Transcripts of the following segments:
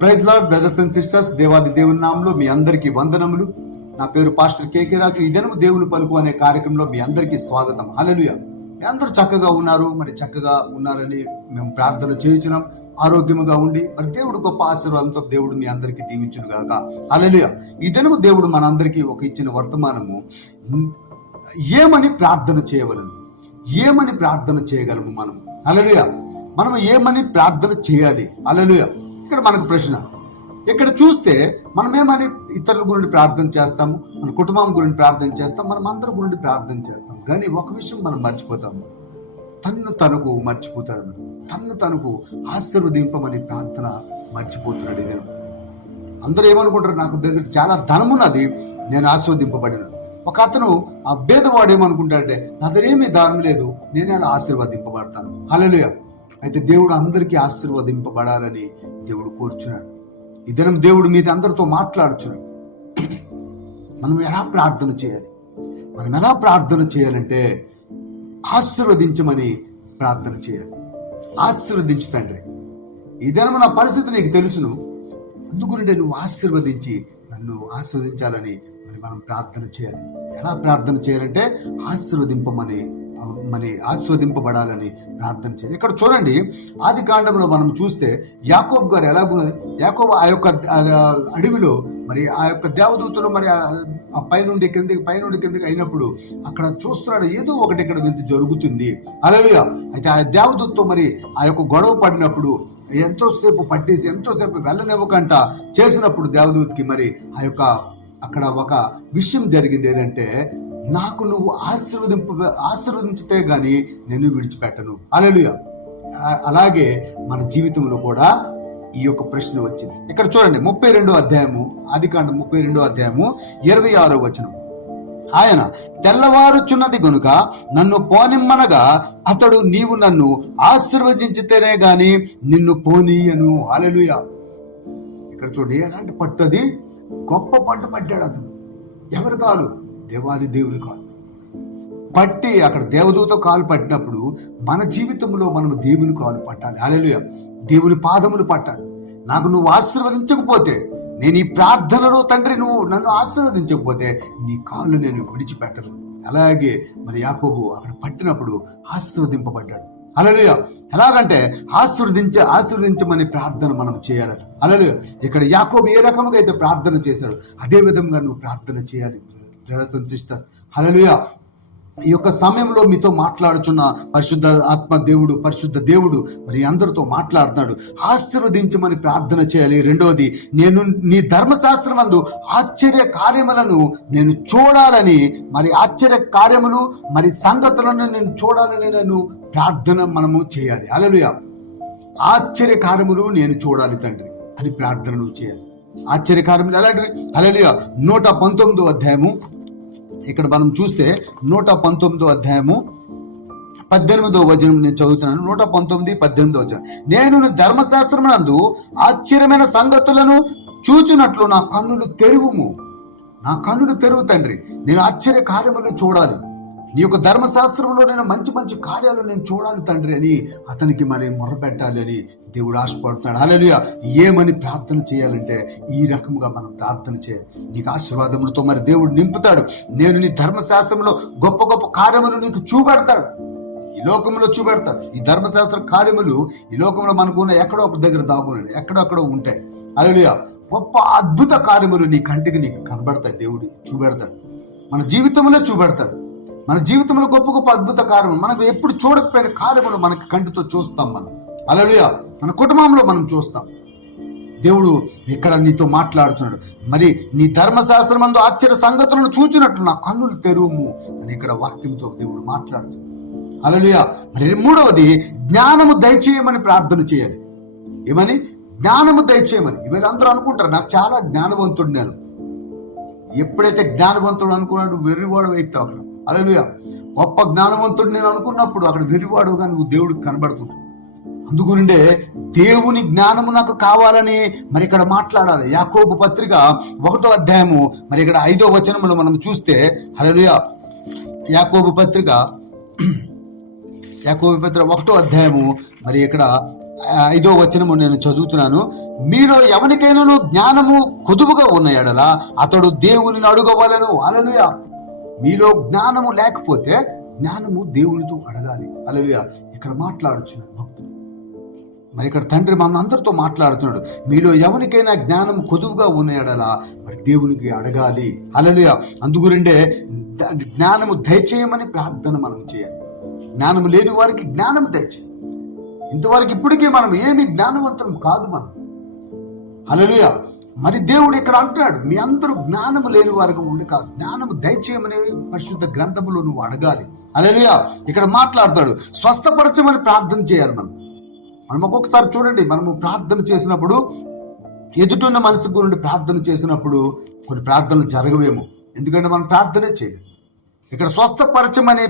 Praise Lord brothers and sisters దేవాది దేవుని నామంలో మీ అందరికీ వందనములు. నా పేరు పాస్టర్ కేకే రాజు. ఈ దినము దేవుని పలుకు అనే కార్యక్రమంలో మీ అందరికీ స్వాగతం. హలలుయ అందరూ చక్కగా ఉన్నారు. మరి చక్కగా ఉన్నారని మేము ప్రార్థన చేయించినాం. ఆరోగ్యముగా ఉండి మరి దేవుడు గొప్ప ఆశీర్వాదంతో దేవుడు మీ అందరికీ దీవించును గాక. హల్లెలూయా. ఈ దినము దేవుడు మనందరికీ ఒక ఇచ్చిన వర్తమానము. ఏమని ప్రార్థన చేయవలను? ఏమని ప్రార్థన చేయగలము మనం? అలలుయ మనం ఏమని ప్రార్థన చేయాలి? అలలుయ ఇక్కడ మనకు ప్రశ్న. ఇక్కడ చూస్తే మనమేమని ఇతరుల గురించి ప్రార్థన చేస్తాము మన కుటుంబం గురించి ప్రార్థన చేస్తాం మనం అందరి గురించి ప్రార్థన చేస్తాం. కానీ ఒక విషయం మనం మర్చిపోతాము తన్ను తనకు మర్చిపోతాడు మనం. తన్ను తనకు ఆశీర్వదింపమని ప్రార్థన మర్చిపోతున్నాడు నేను అందరూ ఏమనుకుంటారు? నాకు దగ్గర చాలా ధనమున్నది నేను ఆస్వాదింపబడిన ఒక అతను ఆ భేదవాడు ఏమనుకుంటాడంటే నా దగ్గర ఏమీ దానం లేదు నేనే అలా ఆశీర్వదింపబడతాను. హల్లెలూయా. అయితే దేవుడు అందరికీ ఆశీర్వదింపబడాలని దేవుడు కోరుచున్నాడు. ఇదనం దేవుడు మీతో అందరితో మాట్లాడుచున్నాడు. మనం ఎలా ప్రార్థన చేయాలి? మనం ఎలా ప్రార్థన చేయాలంటే ఆశీర్వదించమని ప్రార్థన చేయాలి. ఆశీర్వదించు తండ్రి. ఈ నా పరిస్థితి నీకు తెలుసును. అందుకునే నువ్వు ఆశీర్వదించి నన్ను ఆశీర్వదించాలని మరి మనం ప్రార్థన చేయాలి. ఎలా ప్రార్థన చేయాలంటే ఆశీర్వదింపమని మరి ఆస్వాదింపబడాలని ప్రార్థన చేయాలి. ఇక్కడ చూడండి ఆది కాండంలో మనం చూస్తే యాకోబ్ గారు ఎలాగున్నది యాకోబ్ ఆ యొక్క అడవిలో మరి ఆ యొక్క దేవదూతలు మరి ఆ- పైనుండి కిందకి పైనుండి కిందకి అయినప్పుడు అక్కడ చూస్తున్నాడు ఏదో ఒకటి ఇక్కడ వింత జరుగుతుంది. అలలుగా అయితే ఆ దేవదూతతో మరి ఆ యొక్క గొడవ పడినప్పుడు ఎంతోసేపు పట్టేసి ఎంతోసేపు వెళ్ళనివ్వకంట చేసినప్పుడు దేవదూతికి మరి ఆ యొక్క అక్కడ ఒక విషయం జరిగింది. ఏదంటే నాకు నువ్వు ఆశీర్వదింప ఆశీర్వదించితే గాని నేను విడిచిపెట్టను. అలలుయ అలాగే మన జీవితంలో కూడా ఈ యొక్క ప్రశ్న వచ్చింది. ఇక్కడ చూడండి ముప్పై రెండో అధ్యాయము ఆది కాండ ముప్పై రెండో అధ్యాయము ఇరవై ఆరో వచనం. ఆయన తెల్లవారుచున్నది గనుక నన్ను పోనిమ్మనగా అతడు నీవు నన్ను ఆశీర్వదించితేనే గాని నిన్ను పోనీయను. అలలుయ ఇక్కడ చూడండి ఎలాంటి పట్టు అది? గొప్ప పట్టు పట్టాడు అతను. ఎవరు కాదు? దేవాది దేవుని కాలు పట్టి అక్కడ దేవదూత కాలు పట్టినప్పుడు మన జీవితంలో మనం దేవుని కాలు పట్టాలి. అలెలుయ దేవుని పాదములు పట్టాలి. నాకు నువ్వు ఆశీర్వదించకపోతే నేను ఈ ప్రార్థనలో తండ్రి నువ్వు నన్ను ఆశీర్వదించకపోతే నీ కాలు నేను విడిచిపెట్టను. అలాగే మరి యాకోబు అక్కడ పట్టినప్పుడు ఆశీర్వదింపబడ్డాడు. అలలుయ ఎలాగంటే ఆశీర్వదించ ఆశీర్వదించమని ప్రార్థన మనం చేయాలట. అలలు ఇక్కడ యాకోబు ఏ రకముగా అయితే ప్రార్థన చేశాడు అదే విధంగా నువ్వు ప్రార్థన చేయాలి. Brothers sister. హలలుయ ఈ యొక్క సమయంలో మీతో మాట్లాడుచున్న పరిశుద్ధ ఆత్మ దేవుడు పరిశుద్ధ దేవుడు మరి అందరితో మాట్లాడుతున్నాడు. ఆశీర్వదించమని ప్రార్థన చేయాలి. రెండవది నేను నీ ధర్మశాస్త్రం అందు ఆశ్చర్య కార్యములను నేను చూడాలని మరి ఆశ్చర్య కార్యములు మరి సంగతులను నేను చూడాలని నేను ప్రార్థన మనము చేయాలి. అలలుయ ఆశ్చర్య కార్యములు నేను చూడాలి తండ్రి అని ప్రార్థనలు చేయాలి. ఆశ్చర్య కార్యములు ఎలాంటివి? అలలుయ నూట పంతొమ్మిదో అధ్యాయము. ఇక్కడ మనం చూస్తే నూట పంతొమ్మిదో అధ్యాయము పద్దెనిమిదో వచనం నేను చదువుతున్నాను. నూట పంతొమ్మిది పద్దెనిమిదో వచనం. నేను ధర్మశాస్త్రం నందు ఆశ్చర్యమైన సంగతులను చూచినట్లు నా కన్నులు తెరువుము. నా కన్నులు తెరువు తండ్రి. నేను ఆశ్చర్య కార్యములను చూడాలి. నీ యొక్క ధర్మశాస్త్రంలో నేను మంచి మంచి కార్యాలు నేను చూడాలి తండ్రి అని అతనికి మరి మొరపెట్టాలి అని దేవుడు ఆశపడుతున్నాడు. అలలియ ఏమని ప్రార్థన చేయాలంటే ఈ రకముగా మనం ప్రార్థన చేయాలి. నీకు ఆశీర్వాదములతో మరి దేవుడు నింపుతాడు. నేను నీ ధర్మశాస్త్రంలో గొప్ప గొప్ప కార్యములు నీకు చూపెడతాడు. ఈ లోకంలో చూపెడతాడు. ఈ ధర్మశాస్త్ర కార్యములు ఈ లోకంలో మనకు ఉన్న ఎక్కడో ఒక దగ్గర దాగున్నాడు ఎక్కడొక్కడో ఉంటాయి. అలలియ గొప్ప అద్భుత కార్యములు నీ కంటికి నీకు కనబడతాయి. దేవుడు చూపెడతాడు. మన జీవితంలో చూపెడతాడు. మన జీవితంలో గొప్ప గొప్ప అద్భుత కార్యములు మనకు ఎప్పుడు చూడకపోయిన కార్యములు మనకి కంటితో చూస్తాం మనం. అలలుయ. మన కుటుంబంలో మనం చూస్తాం. దేవుడు ఇక్కడ నీతో మాట్లాడుతున్నాడు. మరి నీ ధర్మశాస్త్రం అందు ఆశ్చర్య సంగతులను చూచినట్లు నా కన్నులు తెరువుము అని ఇక్కడ వాక్యంతో దేవుడు మాట్లాడుతున్నాడు. అలలుయ. మరి మూడవది జ్ఞానము దయచేయమని ప్రార్థన చేయాలి. ఏమని? జ్ఞానము దయచేయమని. వీళ్ళందరూ అందరూ అనుకుంటారు నాకు చాలా జ్ఞానవంతుడు నేను. ఎప్పుడైతే జ్ఞానవంతుడు అనుకున్నాడు వెర్రివాడు అయితే అక్కడ. అలలుయ గొప్ప జ్ఞానవంతుడు నేను అనుకున్నప్పుడు అక్కడ వెరివాడుగా నువ్వు దేవుడికి కనబడుతున్నావు అందుగురిండే దేవుని జ్ఞానము నాకు కావాలని మరి ఇక్కడ మాట్లాడాలి. యాకోబు పత్రిక ఒకటో అధ్యాయము మరి ఇక్కడ ఐదో వచనములు మనం చూస్తే హల్లెలూయా. యాకోబు పత్రిక యాకోబు పత్రిక ఒకటో అధ్యాయము మరి ఇక్కడ ఐదో వచనము నేను చదువుతున్నాను. మీలో ఎవరికైనాను జ్ఞానము కొదువుగా ఉన్న ఎడల అతడు దేవుని అడుగవలను అలలుయ మీలో జ్ఞానము లేకపోతే జ్ఞానము దేవునితో అడగాలి. అలలుయ ఇక్కడ మాట్లాడుచున్నాడు భక్తుడు. మరి ఇక్కడ తండ్రి మన అందరితో మాట్లాడుతున్నాడు. మీలో ఎవరికైనా జ్ఞానం కొదువుగా ఉన్న మరి దేవునికి అడగాలి. అలలుయ అందుగురిండే జ్ఞానము దయచేయమని ప్రార్థన మనం చేయాలి. జ్ఞానము లేని వారికి జ్ఞానము దయచేయి. ఇంతవరకు ఇప్పటికీ మనం ఏమి జ్ఞానవంతం కాదు మనం. అలలుయ మరి దేవుడు ఇక్కడ అంటున్నాడు మీ అందరూ జ్ఞానము లేని వారికి ఉండక జ్ఞానము దయచేయమని పరిశుద్ధ గ్రంథములో నువ్వు అడగాలి. హల్లెలూయ. ఇక్కడ మాట్లాడతాడు స్వస్థపరచమని ప్రార్థన చేయాలి మనం. మనం ఒక్కొక్కసారి చూడండి మనము ప్రార్థన చేసినప్పుడు ఎదుటున్న మనసు గురించి ప్రార్థన చేసినప్పుడు కొన్ని ప్రార్థనలు జరగవేమో. ఎందుకంటే మనం ప్రార్థనే చేయలేదు ఇక్కడ స్వస్థపరచమని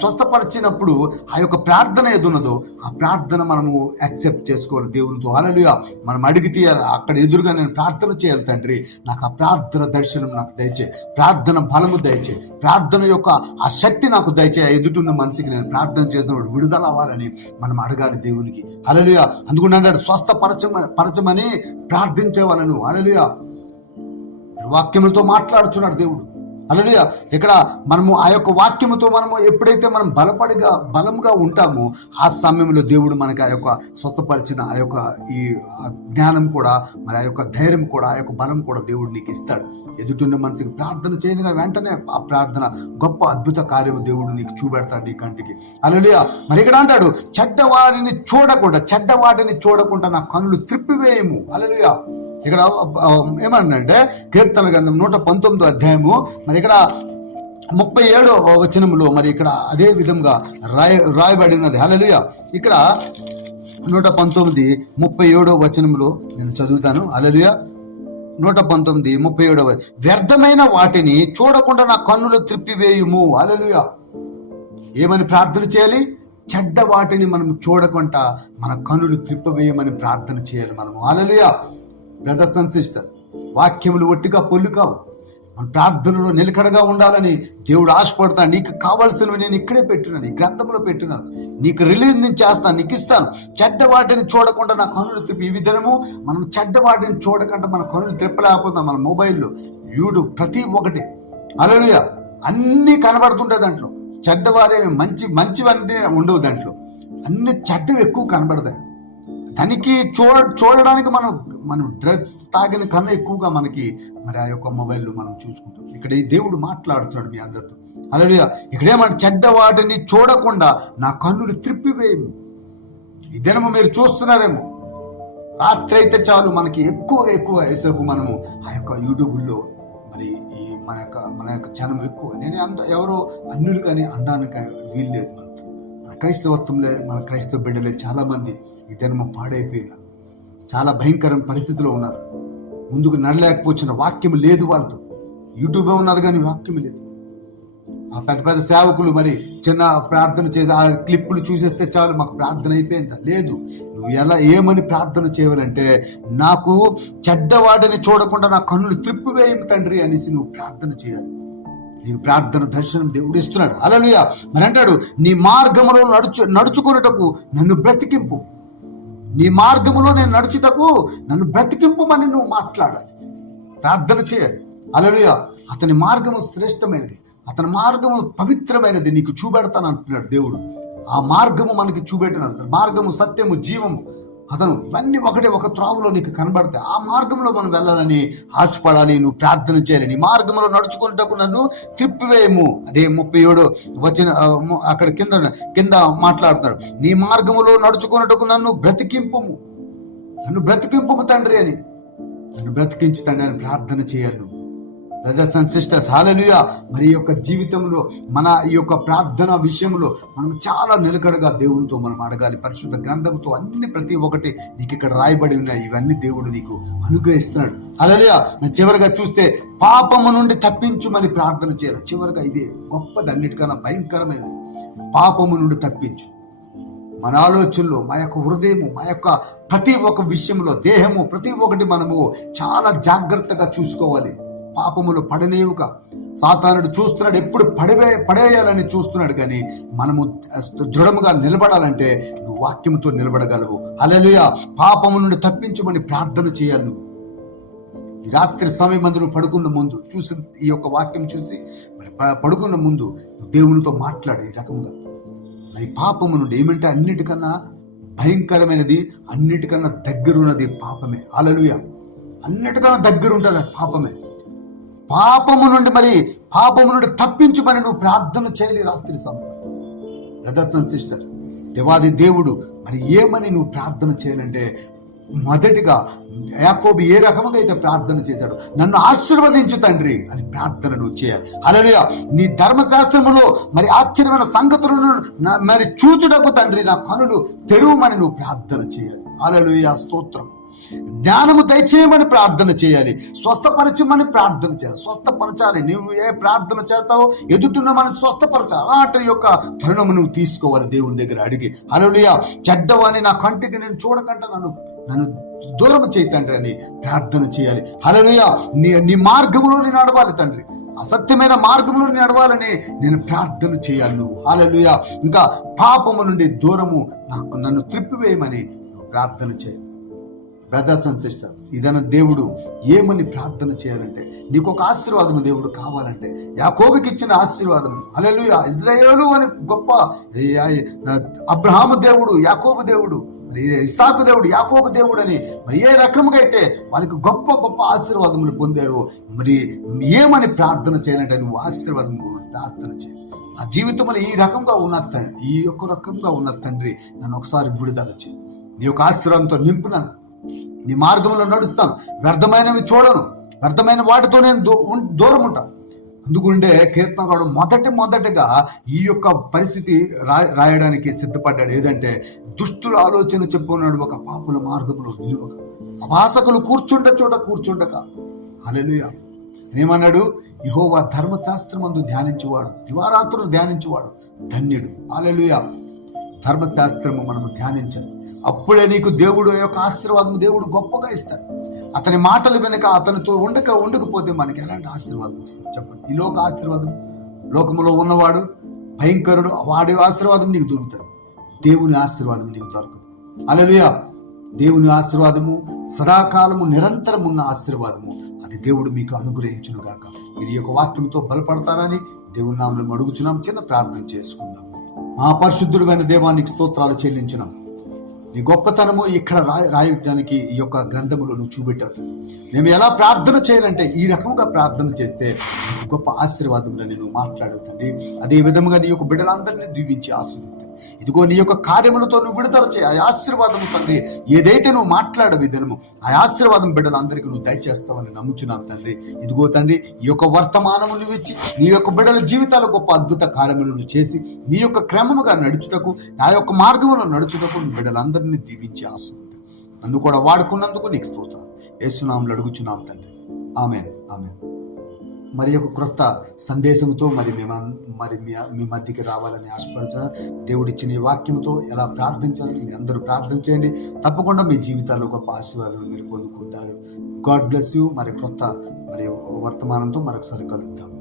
స్వస్థపరిచినప్పుడు ఆ యొక్క ప్రార్థన ఏదున్నదో ఆ ప్రార్థన మనము యాక్సెప్ట్ చేసుకోవాలి దేవునితో. అలలుగా మనం అడిగితే అక్కడ ఎదురుగా నేను ప్రార్థన చేయాలి తండ్రి. నాకు ఆ ప్రార్థన దర్శనం నాకు దయచే. ప్రార్థన బలము దయచే. ప్రార్థన యొక్క ఆ శక్తి నాకు దయచే. ఆ ఎదుటిన్న మనిషికి నేను ప్రార్థన చేసినప్పుడు విడుదల అవ్వాలని మనం అడగాలి దేవునికి. అలలుగా అందుకని అన్నాడు స్వస్థపరచమని పరచమని ప్రార్థించేవాళ్ళను అలలుగా వాక్యములతో మాట్లాడుచున్నాడు దేవుడు. అలలుయ ఇక్కడ మనము ఆ యొక్క వాక్యముతో మనము ఎప్పుడైతే మనం బలపడిగా బలంగా ఉంటామో ఆ సమయంలో దేవుడు మనకి ఆ యొక్క స్వస్థపరిచిన ఆ యొక్క ఈ జ్ఞానం కూడా మరి ఆ యొక్క ధైర్యం కూడా ఆ యొక్క బలం కూడా దేవుడు నీకు ఇస్తాడు. ఎదుటిన్న మనిషికి ప్రార్థన చేయగా వెంటనే ఆ ప్రార్థన గొప్ప అద్భుత కార్యము దేవుడు నీకు చూపెడతాడు నీ కంటికి. అలలుయ మరి ఇక్కడ అంటాడు చెడ్డవాడిని చూడకుండా చెడ్డవాడిని చూడకుండా నా కన్నులు త్రిప్పివేయము. అలలుయ ఇక్కడ ఏమన్నంటే కీర్తన గ్రంథం నూట పంతొమ్మిదో అధ్యాయము. మరి ఇక్కడ ముప్పై ఏడో వచనములో మరి ఇక్కడ అదే విధంగా రాయ రాయబడినది. హల్లెలూయ. ఇక్కడ నూట పంతొమ్మిది ముప్పై ఏడో వచనములో నేను చదువుతాను. అలలుయ నూట పంతొమ్మిది ముప్పై ఏడవ వ్యర్థమైన వాటిని చూడకుండా నా కన్నులు త్రిప్పివేయుము. అలలుయ ఏమని ప్రార్థన చేయాలి? చెడ్డ వాటిని మనం చూడకుండా మన కన్నులు త్రిప్పవేయమని ప్రార్థన చేయాలి మనము. అలలుయా బ్రదర్స్ అండ్ సిస్టర్ వాక్యములు ఒట్టిగా పొల్లు కావు. మన ప్రార్థనలో నిలకడగా ఉండాలని దేవుడు ఆశపడతాను నీకు కావాల్సినవి నేను ఇక్కడే పెట్టున్నాను ఈ గ్రంథంలో పెట్టున్నాను. నీకు రిలీజ్ నేను చేస్తాను నీకు ఇస్తాను. చెడ్డ వాటిని చూడకుండా నా కనులు తిప్పి ఈ విధము మనం చెడ్డ వాటిని చూడకుండా మన కనులు తిప్పలేకపోతాం మన మొబైల్లో. యూట్యూబ్ ప్రతి ఒక్కటి. అలలుయ అన్నీ కనబడుతుంటాయి దాంట్లో. చెడ్డవారే మంచి మంచివన్నీ ఉండవు దాంట్లో. అన్ని చెడ్డవి ఎక్కువ కనబడతాయి. దానికి చూడ చూడడానికి మనం మనం డ్రగ్స్ తాగిన కన్నా ఎక్కువగా మనకి మరి ఆ యొక్క మొబైల్లో మనం చూసుకుంటాం. ఇక్కడ ఈ దేవుడు మాట్లాడుతున్నాడు మీ అందరితో. అలా ఇక్కడేమంటే చెడ్డ వాటిని చూడకుండా నా కన్నులు త్రిప్పివేయము. ఈ దినము మీరు చూస్తున్నారేమో. రాత్రి అయితే చాలు మనకి ఎక్కువ ఎక్కువ వేసేపు మనము ఆ యొక్క యూట్యూబ్లో మరి ఈ మన యొక్క మన యొక్క జనం ఎక్కువ. నేను అంత ఎవరో అన్యులు కానీ అనడానికి వీల్లేదు మనం మన క్రైస్తవత్వంలో మన క్రైస్తవ బిడ్డలే చాలామంది ఈ దినము పాడైపోయినారు. చాలా భయంకరమైన పరిస్థితిలో ఉన్నారు. ముందుకు నడలేకపోయిన వాక్యం లేదు వాళ్ళతో. యూట్యూబే ఉన్నది కానీ వాక్యం లేదు. ఆ పెద్ద పెద్ద సేవకులు మరి చిన్న ప్రార్థన చేసి ఆ క్లిప్పులు చూసేస్తే చాలు మాకు ప్రార్థన అయిపోయిందా? లేదు. నువ్వు ఎలా ఏమని ప్రార్థన చేయాలంటే నాకు చెడ్డవాడిని చూడకుండా నా కన్నులు త్రిప్పివేయం తండ్రి అనేసి నువ్వు ప్రార్థన చేయాలి. నీకు ప్రార్థన దర్శనం దేవుడు ఇస్తున్నాడు. అలలుయ మరి అంటాడు నీ మార్గములో నడుచు నడుచుకున్నటకు నన్ను బ్రతికింపు. నీ మార్గములో నేను నడుచుటకు నన్ను బ్రతికింపుమని నువ్వు మాట్లాడాలి. ప్రార్థన చేయాలి. అలలుయ అతని మార్గము శ్రేష్టమైనది. అతని మార్గము పవిత్రమైనది. నీకు చూపెడతాను అంటున్నాడు దేవుడు. ఆ మార్గము మనకి చూపెట్టిన మార్గము సత్యము జీవము. అతను ఇవన్నీ ఒకటే ఒక త్రావులో నీకు కనబడతాయి. ఆ మార్గంలో మనం వెళ్ళాలని ఆశపడాలి నువ్వు ప్రార్థన చేయాలి నీ మార్గంలో నడుచుకున్నటకు నన్ను త్రిప్పివేయము. అదే ముప్పై ఏడు వచ్చిన అక్కడ కింద కింద మాట్లాడుతాడు నీ మార్గములో నడుచుకున్నటకు నన్ను బ్రతికింపము. నన్ను బ్రతికింపము తండ్రి అని. నన్ను బ్రతికించు తండ్రి అని ప్రార్థన చేయాలి నువ్వు. బ్రదర్స్ అండ్ సిస్టర్స్ హాలలుయ మరి ఈ యొక్క జీవితంలో మన ఈ యొక్క ప్రార్థన విషయంలో మనం చాలా నిలకడగా దేవునితో మనం అడగాలి. పరిశుద్ధ గ్రంథంతో అన్ని ప్రతి ఒక్కటి నీకు ఇక్కడ రాయబడి ఉన్నాయి. ఇవన్నీ దేవుడు నీకు అనుగ్రహిస్తున్నాడు. అలలుయ చివరిగా చూస్తే పాపము నుండి తప్పించుమని ప్రార్థన చేయాలి. చివరిగా ఇదే గొప్పది అన్నిటికన్నా భయంకరమైనది. పాపము నుండి తప్పించు. మన ఆలోచనలో మా యొక్క హృదయము మా యొక్క ప్రతి ఒక్క విషయంలో దేహము ప్రతి ఒక్కటి మనము చాలా జాగ్రత్తగా చూసుకోవాలి. పాపములు పడనేవుక సాతానుడు చూస్తున్నాడు ఎప్పుడు పడవే పడేయాలని చూస్తున్నాడు కానీ మనము దృఢముగా నిలబడాలంటే నువ్వు వాక్యముతో నిలబడగలవు. అలలుయ పాపము నుండి తప్పించమని ప్రార్థన చేయాలి నువ్వు. ఈ రాత్రి సమయం అందరూ పడుకున్న ముందు చూసి ఈ యొక్క వాక్యం చూసి మరి పడుకున్న ముందు దేవునితో మాట్లాడు ఈ రకంగా. ఈ పాపము నుండి ఏమంటే అన్నిటికన్నా భయంకరమైనది అన్నిటికన్నా దగ్గరున్నది పాపమే. అలలుయ అన్నిటికన్నా దగ్గరుంటుంది పాపమే. పాపము నుండి మరి పాపము నుండి తప్పించుమని నువ్వు ప్రార్థన చేయాలి రాత్రి సమయం బ్రదర్స్ అండ్ సిస్టర్ దేవాది దేవుడు మరి ఏమని నువ్వు ప్రార్థన చేయాలంటే మొదటిగా యాకోబు ఏ రకముగా అయితే ప్రార్థన చేశాడు నన్ను ఆశీర్వదించు తండ్రి అని ప్రార్థన నువ్వు చేయాలి. అలలుయ నీ ధర్మశాస్త్రములో మరి ఆశ్చర్యమైన సంగతులను మరి చూచుటకు తండ్రి నా కనులు తెరువుమని నువ్వు ప్రార్థన చేయాలి. అలలుయ స్తోత్రం. జ్ఞానము దయచేయమని ప్రార్థన చేయాలి. స్వస్థపరచమని ప్రార్థన చేయాలి. స్వస్థపరచాలి. నువ్వు ఏ ప్రార్థన చేస్తావో ఎదుటిన్న మనం స్వస్థపరచాలి. అలాంటి యొక్క తరుణము నువ్వు తీసుకోవాలి దేవుని దగ్గర అడిగి. అలలుయ చెడ్డవాని నా కంటికి నేను చూడకంట నన్ను నన్ను దూరం చేయి తండ్రి అని ప్రార్థన చేయాలి. హలలుయ నీ నీ మార్గంలో నేను నడవాలి తండ్రి. అసత్యమైన మార్గంలో నడవాలని నేను ప్రార్థన చేయాలి నువ్వు. హాలలుయ ఇంకా పాపము నుండి దూరము నాకు నన్ను త్రిప్పివేయమని నువ్వు ప్రార్థన చేయాలి బ్రదర్స్ అండ్ సిస్టర్స్ ఇదన దేవుడు ఏమని ప్రార్థన చేయాలంటే నీకు ఒక ఆశీర్వాదం దేవుడు కావాలంటే యాకోబుకి ఇచ్చిన ఆశీర్వాదం అలెలుయ ఇజ్రాయేలు అని గొప్ప అబ్రహాము దేవుడు యాకోబు దేవుడు మరి ఇసాకు దేవుడు యాకోబు దేవుడు అని మరి ఏ రకముగా అయితే వారికి గొప్ప గొప్ప ఆశీర్వాదములు పొందారో మరి ఏమని ప్రార్థన చేయాలంటే నువ్వు ఆశీర్వాదం ప్రార్థన చేయాలి నా జీవితంలో ఈ రకంగా ఉన్న తండ్రి ఈ యొక్క రకంగా ఉన్న తండ్రి నన్ను ఒకసారి విడుదల చేయి. నీ యొక్క ఆశీర్వాదంతో నింపునాను. నీ మార్గంలో నడుస్తాను. వ్యర్థమైనవి చూడను. వ్యర్థమైన వాటితో నేను దూ- ఉం- దూరం ఉంటాను అందుకుంటే కీర్తనగాడు మొదటి మొదటగా ఈ యొక్క పరిస్థితి రా రాయడానికి సిద్ధపడ్డాడు. ఏదంటే దుష్టుల ఆలోచన చెప్పుకున్నాడు ఒక పాపుల మార్గంలో నిలువక. అవాసకులు కూర్చుంట చోట కూర్చుండక. అలెలుయ ఏమన్నాడు? యహోవా ధర్మశాస్త్రమందు ధ్యానించేవాడు. దివారాత్రులు ధ్యానించువాడు. ధన్యుడు. అలెలుయ ధర్మశాస్త్రము మనము ధ్యానించాలి అప్పుడే నీకు దేవుడు యొక్క ఆశీర్వాదం దేవుడు గొప్పగా ఇస్తాడు. అతని మాటలు వెనుక అతనితో ఉండక ఉండకపోతే మనకి ఎలాంటి ఆశీర్వాదం వస్తుంది? చెప్పండి. ఈ లోక ఆశీర్వాదం లోకములో ఉన్నవాడు భయంకరుడు వాడి ఆశీర్వాదం నీకు దొరుకుతుంది. దేవుని ఆశీర్వాదం నీకు దొరకదు. అలలుయ దేవుని ఆశీర్వాదము సదాకాలము నిరంతరం ఉన్న ఆశీర్వాదము. అది దేవుడు మీకు అనుగ్రహించును గాక. మీరు యొక్క వాక్యంతో బలపడతారని దేవుని నామం అడుగుచున్నాం. చిన్న ప్రార్థన చేసుకుందాం. మా పరిశుద్ధుడైన దేవానికి స్తోత్రాలు చెల్లించున్నాం. నీ గొప్పతనము ఇక్కడ రాయ రాయటానికి ఈ యొక్క గ్రంథములు నువ్వు చూపెట్టావు మేము ఎలా ప్రార్థన చేయాలంటే ఈ రకముగా ప్రార్థన చేస్తే గొప్ప ఆశీర్వాదములని నేను మాట్లాడవు తండ్రి అదే విధముగా నీ యొక్క బిడ్డలందరినీ దీవించి ఆశీర్వదించు ఇదిగో నీ యొక్క కార్యములతో నువ్వు విడుదల చేయి. ఆ ఆశీర్వాదము తండ్రి ఏదైతే నువ్వు మాట్లాడవు ఈ దినము ఆ ఆశీర్వాదం బిడ్డలందరికీ నువ్వు దయచేస్తావని నమ్ముచున్నాను తండ్రి. ఇదిగో తండ్రి ఈ యొక్క వర్తమానము నువ్వు ఇచ్చి నీ యొక్క బిడ్డల జీవితాల గొప్ప అద్భుత కార్యములను చేసి నీ యొక్క క్రమముగా నడుచుటకు నా యొక్క మార్గమును నడుచుటకు బిడ్డలందరినీ దీవించి ఆశీర్వదించు నన్ను కూడా వాడుకున్నందుకు నీకు స్తోత్రం ఏసునాములు అడుగుచున్నాం తండ్రి. ఆమె ఆమె మరి ఒక క్రొత్త సందేశంతో మరి మేము మరి మీ మీ మధ్యకి రావాలని ఆశపడుతున్నాను. దేవుడు ఇచ్చిన ఈ వాక్యంతో ఎలా ప్రార్థించాలి మీరు అందరూ ప్రార్థన చేయండి. తప్పకుండా మీ జీవితాల్లో గొప్ప ఆశీర్వాదాలు మీరు పొందుకుంటారు. God bless you. మరి క్రొత్త మరి వర్తమానంతో మరొకసారి కలుద్దాం.